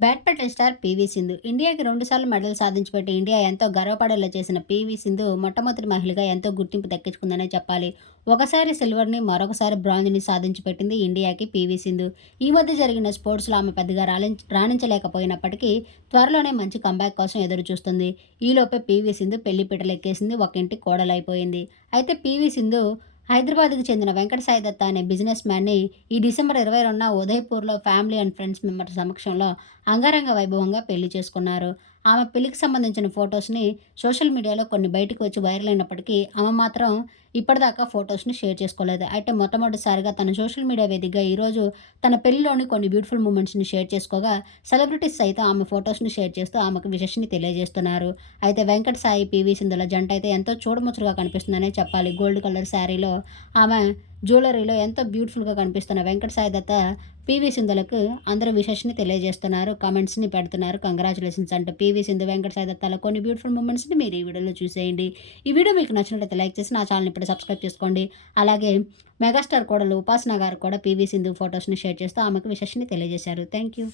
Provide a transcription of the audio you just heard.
Badminton star PV Sindhu ఇండియాకి 2 సార్లు medal సాధించి పెట్టి ఇండియా ఎంతో గర్వపడేలా చేసిన పీవీ సింధు మొట్టమొదటి మహిళగా ఎంతో గుర్తింపు దక్కించుకుందనే చెప్పాలి. ఒకసారి సిల్వర్‌ని, మరొకసారి బ్రాంజ్‌ని సాధించి పెట్టింది ఇండియాకి పీవీ సింధు. ఈ మధ్య జరిగిన స్పోర్ట్స్‌లో ఆమె పెద్దగా రాణించలేకపోయినప్పటికీ త్వరలోనే మంచి కమ్‌బ్యాక్ కోసం ఎదురు చూస్తుంది. ఈలోపే పీవీ సింధు పెళ్లి పీటలెక్కేసింది. ఒక ఇంటి కోడలైపోయింది. అయితే పీవీ సింధు హైదరాబాద్‌కి చెందిన వెంకట సాయి దత్త అనే బిజినెస్ మ్యాన్‌ని ఈ డిసెంబర్ 22న ఉదయపూర్‌లో ఫ్యామిలీ అండ్ ఫ్రెండ్స్ మెంబర్స్ సమక్షంలో అంగరంగ వైభవంగా పెళ్లి చేసుకున్నారు. ఆమె పెళ్లికి సంబంధించిన ఫోటోస్‌ని సోషల్ మీడియాలో కొన్ని బయటకు వచ్చి వైరల్ అయినప్పటికీ, ఆమె మాత్రం ఇప్పటిదాకా ఫోటోస్‌ని షేర్ చేసుకోలేదు. అయితే మొట్టమొదటిసారిగా తన సోషల్ మీడియా వేదికగా ఈరోజు తన పెళ్లిలోని కొన్ని బ్యూటిఫుల్ మూమెంట్స్‌ని షేర్ చేసుకోగా, సెలబ్రిటీస్ సైతం ఆమె ఫోటోస్‌ని షేర్ చేస్తూ ఆమెకు విషెస్‌ని తెలియజేస్తున్నారు. అయితే వెంకట సాయి, పీవీ సింధుల జంట అయితే ఎంతో చూడముచ్చటగా కనిపిస్తుందనే చెప్పాలి. గోల్డ్ కలర్ శారీలో ఆమె జ్యువెల్లరీలో ఎంతో బ్యూటిఫుల్‌గా కనిపిస్తున్న వెంకట సాయి దత్త, పీవీ సింధులకు అందరూ విషెస్‌ని తెలియజేస్తున్నారు. కామెంట్స్‌ని పెడుతున్నారు. కంగ్రాచ్యులేషన్స్ అంటూ. పీవీ సింధు, వెంకట సాయి దత్తాల కొన్ని బ్యూటిఫుల్ మూమెంట్స్‌ని మీరు ఈ వీడియోలో చూసేయండి. ఈ వీడియో మీకు నచ్చినట్లయితే లైక్ చేసి నా ఛానల్‌ని ఇప్పుడే సబ్స్క్రైబ్ చేసుకోండి. అలాగే మెగాస్టార్ కోడలు ఉపాసన గారు కూడా పీవీ సింధు ఫోటోస్‌ని షేర్ చేస్తూ ఆమెకు విషెస్‌ని తెలియజేశారు. Thank you.